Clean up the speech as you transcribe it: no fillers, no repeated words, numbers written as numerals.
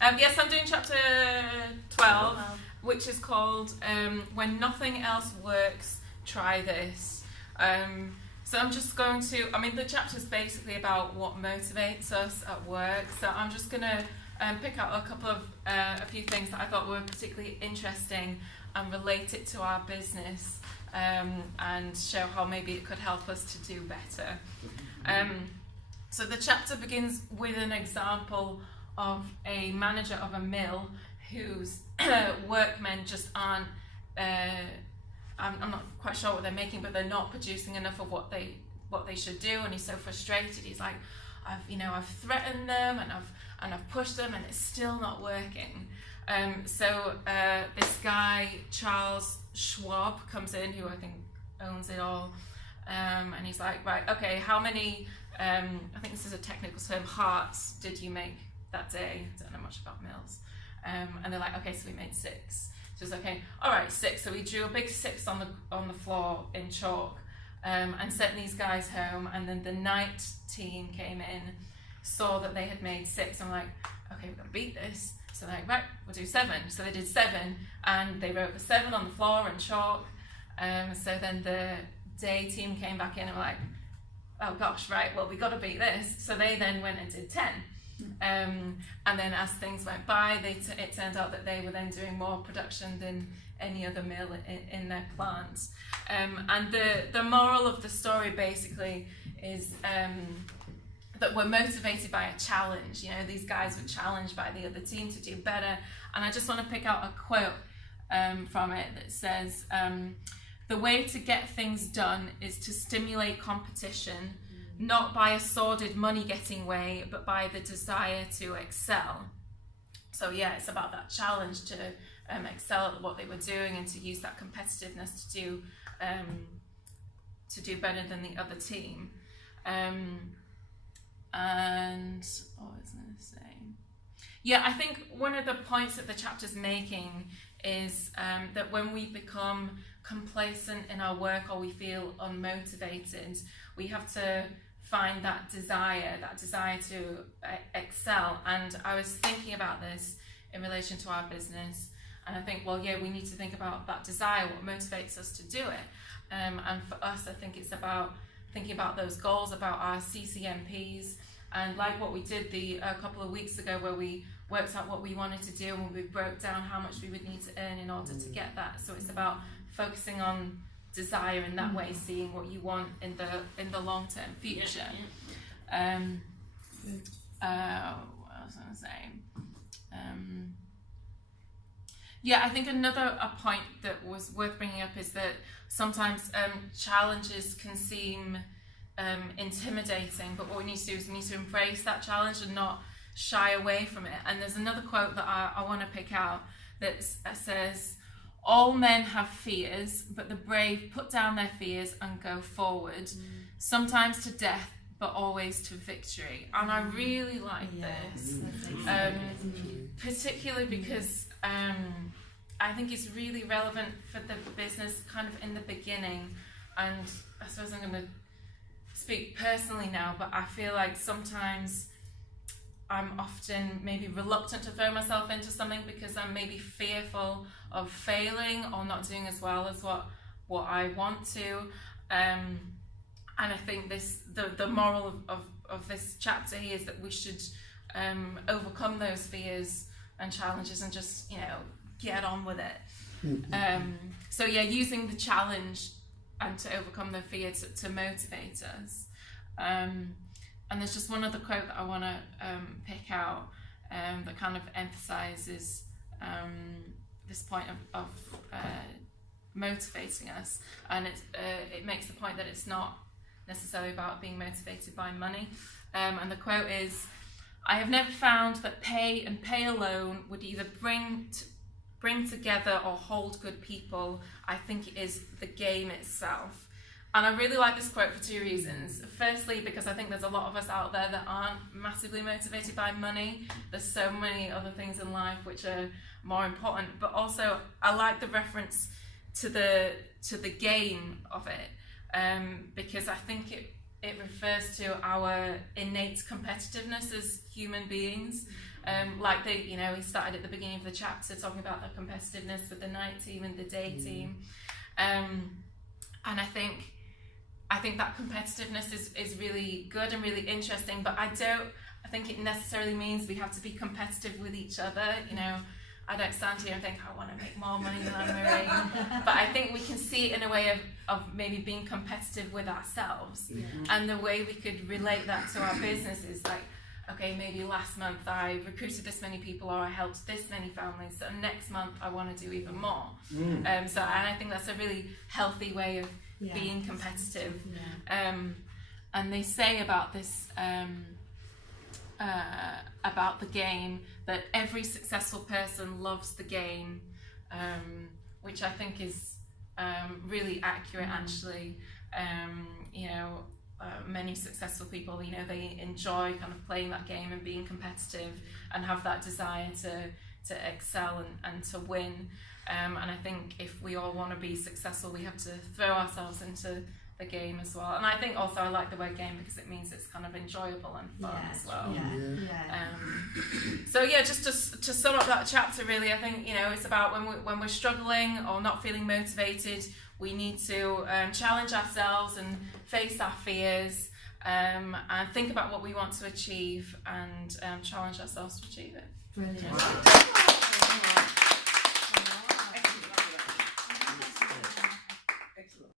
Yes, I'm doing chapter 12, which is called When Nothing Else Works, Try This. So I'm just going to, the chapter's basically about what motivates us at work, so I'm just going to pick out a few things that I thought were particularly interesting and relate it to our business, and show how maybe it could help us to do better. So the chapter begins with an example of a manager of a mill whose workmen just aren't, I'm not quite sure what they're making, but they're not producing enough of what they should do, and he's so frustrated. He's like, I've threatened them and I've pushed them, and it's still not working. So this guy Charles Schwab comes in, who I think owns it all, and he's like, right, okay, how many? I think this is a technical term. Hearts did you make that day? I don't know much about mills. And they're like, okay, so we made 6. So it's okay, all right, 6. So we drew a big 6 on the floor in chalk, and sent these guys home. And then the night team came in, saw that they had made 6. I'm like, okay, we've got to beat this. So they're like, right, we'll do 7. So they did 7, and they wrote the 7 on the floor in chalk. So then the day team came back in and were like, oh gosh, right, well, we got to beat this. So they then went and did 10. And then as things went by, it turned out that they were then doing more production than any other mill in their plant. And the moral of the story basically is that we're motivated by a challenge. You know, these guys were challenged by the other team to do better. And I just want to pick out a quote from it that says, the way to get things done is to stimulate competition, not by a sordid money-getting way, but by the desire to excel. So yeah, it's about that challenge to excel at what they were doing and to use that competitiveness to do better than the other team. And what was I going to say? Yeah, I think one of the points that the chapter's making is that when we become complacent in our work or we feel unmotivated, we have to find that desire to excel. And I was thinking about this in relation to our business, and I think, well, yeah, we need to think about that desire, what motivates us to do it. And for us, I think it's about thinking about those goals, about our CCMPs, and like what we did a couple of weeks ago, where we worked out what we wanted to do and we broke down how much we would need to earn in order to get that. So it's about focusing on desire in that way, seeing what you want in the long-term future. What was I going to say? Yeah, I think another point that was worth bringing up is that sometimes challenges can seem intimidating, but what we need to do is we need to embrace that challenge and not shy away from it. And there's another quote that I want to pick out that says, all men have fears, but the brave put down their fears and go forward, sometimes to death, but always to victory. And I really like this, particularly because I think it's really relevant for the business kind of in the beginning. And I suppose I'm going to speak personally now, but I feel like sometimes I'm often maybe reluctant to throw myself into something because I'm maybe fearful of failing or not doing as well as what I want to. And I think the moral of this chapter here is that we should overcome those fears and challenges and just, get on with it. So yeah, using the challenge and to overcome the fear to motivate us. And there's just one other quote that I want to pick out that kind of emphasizes this point of motivating us, and it makes the point that it's not necessarily about being motivated by money. And the quote is, I have never found that pay and pay alone would either bring together or hold good people. I think it is the game itself. And I really like this quote for 2 reasons. Firstly, because I think there's a lot of us out there that aren't massively motivated by money. There's so many other things in life which are more important. But also, I like the reference to the game of it, because I think it refers to our innate competitiveness as human beings. Like he started at the beginning of the chapter talking about the competitiveness with the night team and the day team. And I think that competitiveness is really good and really interesting, but I think it necessarily means we have to be competitive with each other. I don't stand here and think I want to make more money than Anne-Marie, but I think we can see it in a way of maybe being competitive with ourselves. And the way we could relate that to our business is like, okay, maybe last month I recruited this many people, or I helped this many families, so next month I want to do even more. And I think that's a really healthy way of being competitive. And they say about this, about the game, that every successful person loves the game, which I think is really accurate actually. Many successful people, they enjoy kind of playing that game and being competitive and have that desire to excel and to win. And I think if we all want to be successful, we have to throw ourselves into the game as well. And I think also I like the word game because it means it's kind of enjoyable and fun as well. So just to sum up that chapter, really, I think it's about when we're struggling or not feeling motivated, we need to challenge ourselves and face our fears, and think about what we want to achieve, and challenge ourselves to achieve it. Brilliant.